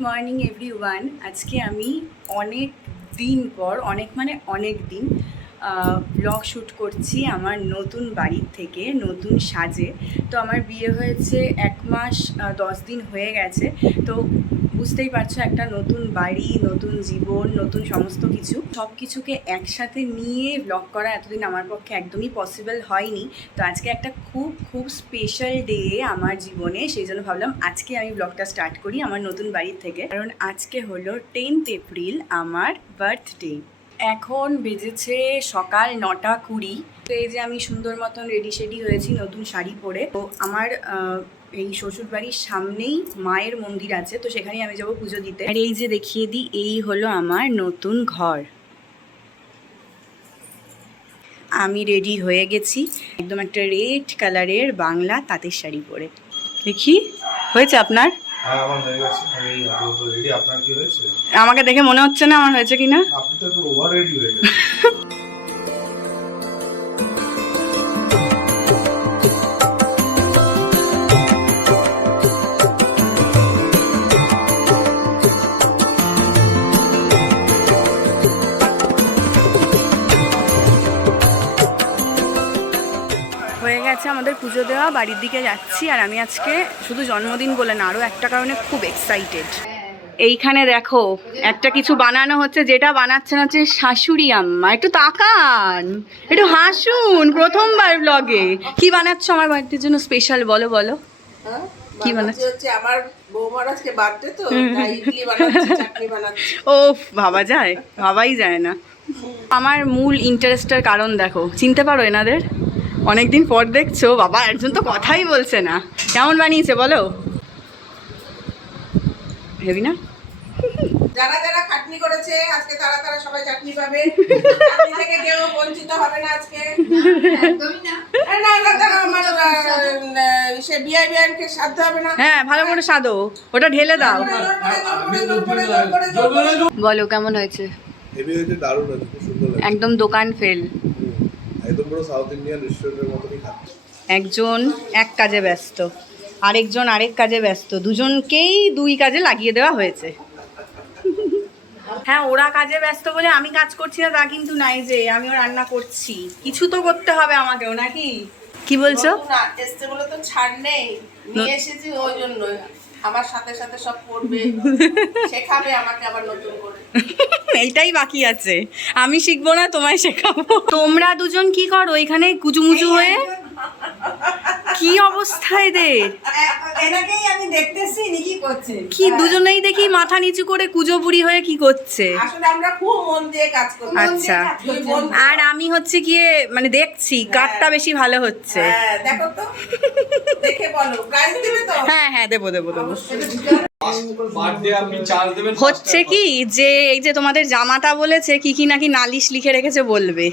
Morning everyone. আজকে আমি অনেক দিন পর অনেক মানে অনেক দিন ব্লগ শ্যুট করছি আমার নতুন বাড়ির থেকে, নতুন সাজে। তো আমার বিয়ে হয়েছে এক মাস দশ দিন হয়ে গেছে। তো বুঝতেই পারছ, একটা নতুন বাড়ি, নতুন জীবন, নতুন সমস্ত কিছু। সব কিছুকে একসাথে নিয়ে ব্লগ করা এতদিন আমার পক্ষে একদমই পসিবল হয়নি। তো আজকে একটা খুব খুব স্পেশাল ডে আমার জীবনে। সেই জন্য ভাবলাম আজকে আমি ব্লগটা স্টার্ট করি আমার নতুন বাড়ির থেকে। কারণ আজকে হলো টেন্থ এপ্রিল আমার বার্থডে এখন বেজেছে সকাল নটা কুড়ি। তো এই যে আমি সুন্দর মতন রেডি শেডি হয়েছি নতুন শাড়ি পরে। তো আমার এই শ্বশুর বাড়ির সামনেই মায়ের মন্দির আছে। তো সেখানেই আমি যাব পুজো দিতে। আর এই যে দেখিয়ে দিই, এই হলো আমার নতুন ঘর। আমি রেডি হয়ে গেছি একদম একটা রেড কালারের বাংলা তাঁতের শাড়ি পরে। দেখি, হয়েছে আপনার? হ্যাঁ আমার হয়ে গেছে। আমি আপাতত রেডি আপনার কি হয়েছে? আমাকে দেখে মনে হচ্ছে না আমার হয়েছে কিনা? আপনি তো একটু ওভার রেডি হয়ে গেছেন। গেছে আমাদের পুজো দেওয়া বাড়ির দিকে যাচ্ছি আর আমি আজকে শুধু জন্মদিন বলে না আরও একটা কারণে খুব এক্সাইটেড এইখানে দেখো একটা কিছু বানানো হচ্ছে যেটা বানাচ্ছেন হচ্ছে শাশুড়ি আম্মা। একটু তাকান একটু হাসুন প্রথমবার ব্লগে কি বানাচ্ছ আমার বাড়ির জন্য স্পেশাল বলো বলো? কি বানাচ্ছি আমার বৌমার আজকে বার্থডে তো তাই ইডলি বানাচ্ছি চাটনি বানাচ্ছি। ও ভাবা যায় ভাবাই যায় না। আমার মূল ইন্টারেস্টের কারণ দেখো চিনতে পারো এনাদের? অনেকদিন পর দেখছ বাবা একজন তো কথাই বলছে না। কেমন বানিয়েছে বলো? হেবি না? যারা যারা খাটনি করেছে আজকে তারা তারা সবাই চাটনি পাবে। চাটনি থেকে কেউ বঞ্চিত হবে না আজকে। আরে না। না দাঁড়াও, আমার সে বিআই বিআই কে হবে না। হ্যাঁ ভালো করে ওটা ঢেলে দাও। বলো কেমন হয়েছে? হেভি হয়েছে দারুণ হয়েছে সুন্দর একদম দোকান ফেল। একদম পুরো সাউথ ইন্ডিয়ান রেস্টুরেন্টের মতনই খাচ্ছে। একজন এক কাজে ব্যস্ত আরেকজন আরেক কাজে ব্যস্ত দুজনকেই দুই কাজে লাগিয়ে দেওয়া হয়েছে। হ্যাঁ ওরা কাজে ব্যস্ত বলে আমি কাজ করছি না তা কিন্তু নাই যে আমিও রান্না করছি। কিছু তো করতে হবে আমাকেও নাকি? কি বলছো? আ- এসছে বলে তো ছাড় নেই। নিয়ে এসেছি ওই জন্যই। আমার সাথে সাথে সব করবে শেখাবে আমাকে আবার নতুন করে। এইটাই বাকি আছে। আমি শিখব না তোমায় শেখাবো। তোমরা দুজন কি করো এখানে কুচুমুচু হয়ে? কি অবস্থা এদের এনাকেই আমি দেখতেছি নি কি করছে? কি দুজনেই দেখি মাথা নিচু করে কুজো বুড়ি হয়ে কি করছে? আসলে আমরা খুব মন দিয়ে কাজ করি আচ্ছা। আর আমি হচ্ছে গিয়ে মানে দেখছি কারটা বেশি ভালো হচ্ছে। হ্যাঁ দেখো তো। দেখে বলো। প্রাইজ দিবে তো? হ্যাঁ হ্যাঁ দেবো দেবো দেবো। হচ্ছে কি যে এই যে তোমাদের জামাতা বলেছে কি কি নাকি নালিশ লিখে রেখেছে বলবে।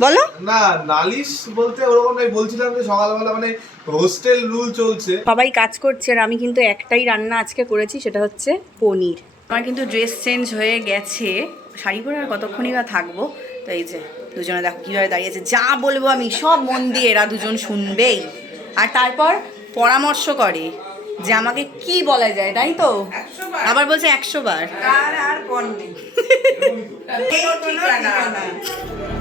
বলো। না নালিশ বলতে ওরকম নয় বলছিলাম যে সকালবেলা মানে হোস্টেল রুল চলছে। সবাই কাজ করছে আর আমি কিন্তু একটাই রান্না আজকে করেছি সেটা হচ্ছে পনির। আমার কিন্তু ড্রেস চেঞ্জ হয়ে গেছে শাড়ি পরে আর কতক্ষণই বা থাকব? তো এই যে দুজনে দেখো কীভাবে দাঁড়িয়েছে যা বলব আমি সব মন দিয়ে এরা দুজন শুনবেই। আর তারপর পরামর্শ করে যে আমাকে কি বলা যায় তাই তো? আবার বলছে একশো বার। আর আর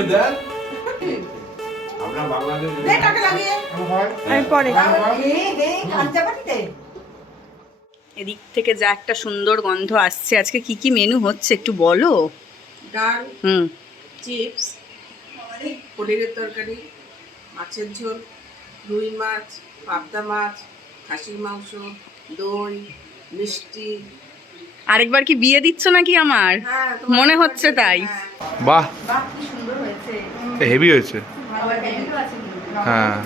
মুখে দেন? আমরা বাংলাদেশ দে টাকা লাগিয়ে। আমি পরে। এদিক থেকে যা একটা সুন্দর গন্ধ আসছে। আজকে কি কি মেনু হচ্ছে একটু বলো? ডাল হুম। চিপস পনিরের তরকারি মাছের ঝোল রুই মাছ পাবদা মাছ খাসির মাংস দই মিষ্টি আরেকবার কি বিয়ে দিচ্ছ নাকি আমার? হ্যাঁ মনে হচ্ছে তাই। হ্যাঁ। বাহ। হেভি হয়েছে। হ্যাঁ।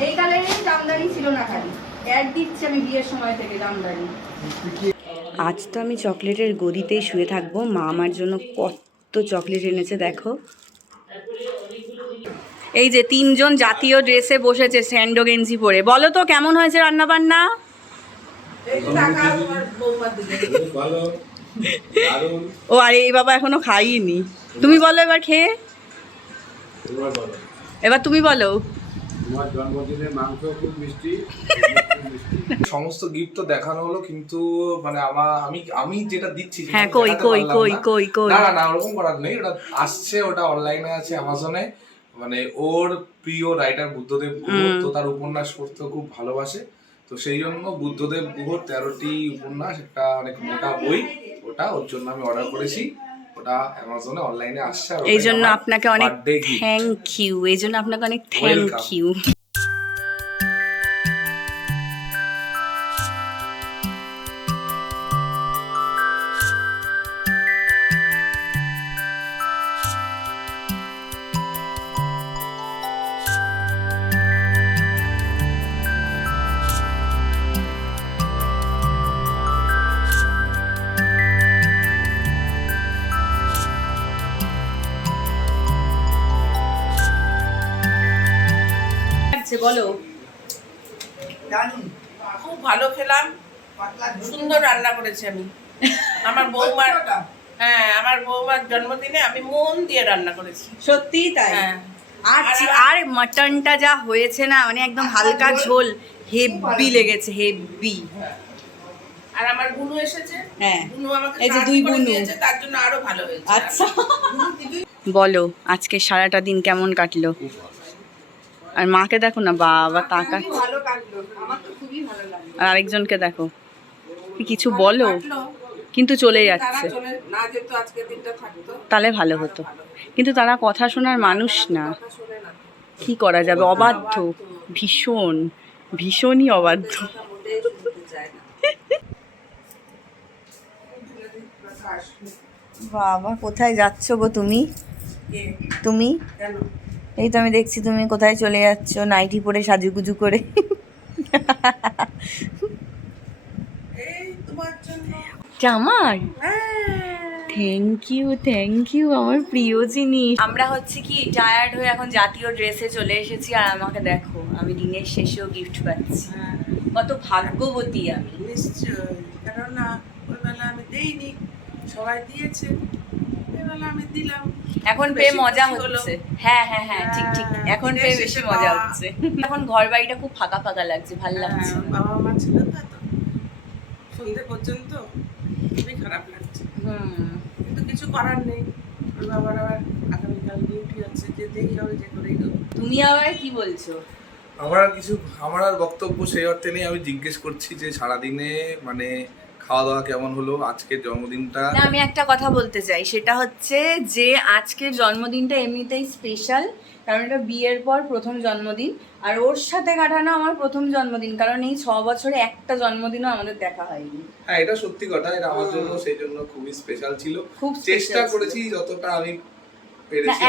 এই ছিল না খালি। অ্যাড দিচ্ছি আমি বিয়ের সময় থেকে আজ তো আমি চকলেটের গদিতেই শুয়ে থাকব। মা আমার জন্য কত চকলেট এনেছে, দেখো। এই যে তিনজন জাতীয় ড্রেসে বসেছে স্যান্ডো গেঞ্জি পরে। বলো তো, কেমন হয়েছে রান্না বান্না ও, আরে, এই বাবা এখনও খাইনি। তুমি বলো এবার খেয়ে। এবার তুমি বলো। তোমার জন্মদিনে মাংস খুব মিষ্টি সমস্ত গিফট তো দেখানো হলো কিন্তু মানে আমার আমি আমি যেটা দিচ্ছি হ্যাঁ, কই, কই, কই, কই, কই। না না না ওরকম করার নেই ওটা আসছে ওটা অনলাইনে আছে অ্যামাজনে মানে ওর প্রিয় রাইটার বুদ্ধদেব গুহ তো তার উপন্যাস পড়তে খুব ভালোবাসে। তো সেই জন্য বুদ্ধদেব গুহর তেরোটি উপন্যাস একটা অনেক মোটা বই ওটা ওর জন্য আমি অর্ডার করেছি। ওটা অ্যামাজনে অনলাইনে আসছে এই জন্য আপনাকে অনেক থ্যাংক ইউ এই জন্য আপনাকে অনেক থ্যাংক ইউ বলো। খুব ভালো খেলাম। সুন্দর রান্না করেছি আমি। আমার বৌমার হ্যাঁ আমার বৌমার জন্মদিনে আমি মন দিয়ে রান্না করেছি। সত্যি তাই? হ্যাঁ। আর আর মাটনটা যা হয়েছে না মানে একদম হালকা ঝোল। হেভি লেগেছে হেভি আর আমার বুনু এসেছে। হ্যাঁ। বুনু আমাকে এই যে দুই বুনু। তার জন্য আরও ভালো হয়েছে। আচ্ছা। বলো আজকে সারাটা দিন কেমন কাটলো? আর মাকে দেখো না বাবা তাকাচ্ছে। আর আরেকজনকে দেখো। কিছু বলো? কিন্তু চলে যাচ্ছে। তাহলে ভালো হতো। কিন্তু তারা কথা শোনার মানুষ না। কি করা যাবে? অবাধ্য। ভীষণ। ভীষণই অবাধ্য। বাবা কোথায় যাচ্ছ গো তুমি? তুমি? কেন? এই তো আমি দেখছি তুমি কোথায় চলে যাচ্ছ নাইটি পরে সাজুগুজু করে। আমার থ্যাংক ইউ থ্যাংক ইউ আমার প্রিয় জিনিস। আমরা হচ্ছে কি টায়ার্ড হয়ে এখন জাতীয় ড্রেসে চলে এসেছি আর আমাকে দেখো আমি দিনের শেষেও গিফট পাচ্ছি। হ্যাঁ, কত ভাগ্যবতী আমি। নিশ্চয়ই কেননা ওই বেলা আমি দেইনি সবাই দিয়েছে। আমি দিলাম। এখন পেয়ে মজা হচ্ছে। হ্যাঁ হ্যাঁ হ্যাঁ ঠিক ঠিক। হ্যাঁ, এখন পেয়ে বেশি মজা হচ্ছে। এখন ঘর বাড়িটা খুব ফাঁকা ফাঁকা লাগছে ভালো লাগছে হ্যাঁ, বাবা মা ছিল তো সন্ধে পর্যন্ত খুবই খারাপ লাগছে। হুম। কিন্তু কিছু করার নেই। বাবার আবার আগামীকাল ডিউটি আছে যেতেই হবে যে করেই তুমি আবার কি বলছো? আমার আর কিছু আমার আর বক্তব্য সেই অর্থে নেই। আমি জিজ্ঞেস করছি যে সারাদিনে মানে খাওয়া দাওয়া কেমন হলো? আজকের জন্মদিনটা? না আমি একটা কথা বলতে চাই। সেটা হচ্ছে যে আজকের জন্মদিনটা এমনিতেই স্পেশাল কারণ এটা বিয়ের পর প্রথম জন্মদিন। আর ওর সাথে কাটানো আমার প্রথম জন্মদিন কারণ এই ছ বছরে একটা জন্মদিনও আমাদের দেখা হয়নি। হ্যাঁ এটা সত্যি কথা। এটা আমার জন্য সেই জন্য খুবই স্পেশাল ছিল। খুব চেষ্টা। করেছি যতটা আমি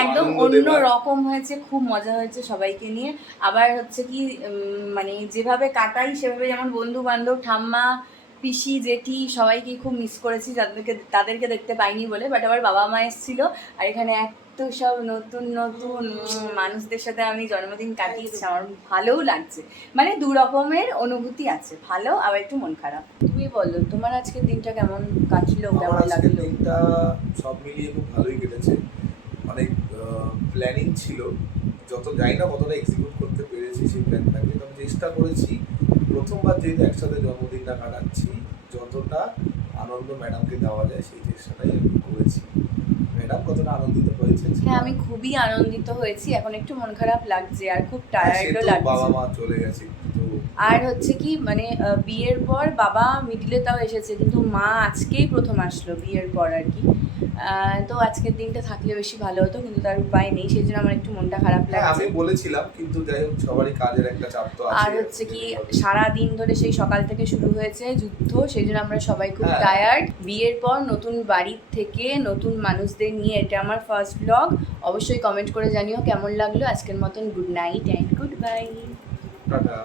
একদম অন্য রকম হয়েছে খুব মজা হয়েছে সবাইকে নিয়ে। আবার হচ্ছে কি মানে যেভাবে কাটাই সেভাবে যেমন বন্ধু বান্ধব ঠাম্মা পিসি জেঠি সবাইকে খুব মিস করেছি। যাদেরকে তাদেরকে দেখতে পাইনি বলে বাট আবার বাবা মা এসেছিল। আর এখানে এত সব নতুন নতুন মানুষদের সাথে আমি জন্মদিন কাটিয়েছি। আমার ভালোও লাগছে। মানে দু রকমের অনুভূতি আছে। ভালো আবার একটু মন খারাপ। তুমি বলো তোমার আজকের দিনটা কেমন কাটলো কেমন লাগল? দিনটা সব মিলিয়ে খুব ভালোই কেটেছে। অনেক প্ল্যানিং ছিল। যত যাই না কতটা এক্সিকিউট করতে পেরেছি সেই প্ল্যানটাকে তবে চেষ্টা করেছি প্রথমবার যেহেতু একসাথে জন্মদিনটা কাটাচ্ছি যতটা আনন্দ ম্যাডামকে দেওয়া যায় সেই চেষ্টাটাই আমি করেছি। ম্যাডাম কতটা আনন্দিত হয়েছে হ্যাঁ আমি খুবই আনন্দিত হয়েছি। এখন একটু মন খারাপ লাগছে আর খুব হ্যাঁ, টায়ার্ডও লাগছে। বাবা মা চলে গেছে আর হচ্ছে কি মানে বিয়ের পর বাবা মিডিলে তাও এসেছে কিন্তু মা আজকেই প্রথম আসলো বিয়ের পর আর কি। তো আজকের দিনটা থাকলে বেশি ভালো হতো কিন্তু তার উপায় নেই সেই জন্য আমার একটু মনটা খারাপ হ্যাঁ আমি বলেছিলাম কিন্তু যাই হোক সবারই কাজের একটা চাপ তো আছে আর হচ্ছে কি সারা দিন ধরে সেই সকাল থেকে শুরু হয়েছে যুদ্ধ সেই জন্য আমরা সবাই খুব হ্যাঁ। টায়ার্ড বিয়ের পর নতুন বাড়ির থেকে নতুন মানুষদের নিয়ে এটা আমার ফার্স্ট ব্লগ অবশ্যই কমেন্ট করে জানিও কেমন লাগল। আজকের মতন good night and good bye tata.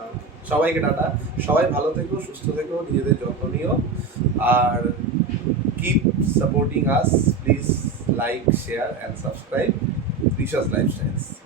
সবাইকে টাটা। সবাই ভালো থেকো সুস্থ থেকো নিজেদের যত্ন নিও। আর keep supporting us. Please like, share, and subscribe. Precious Lifestyles.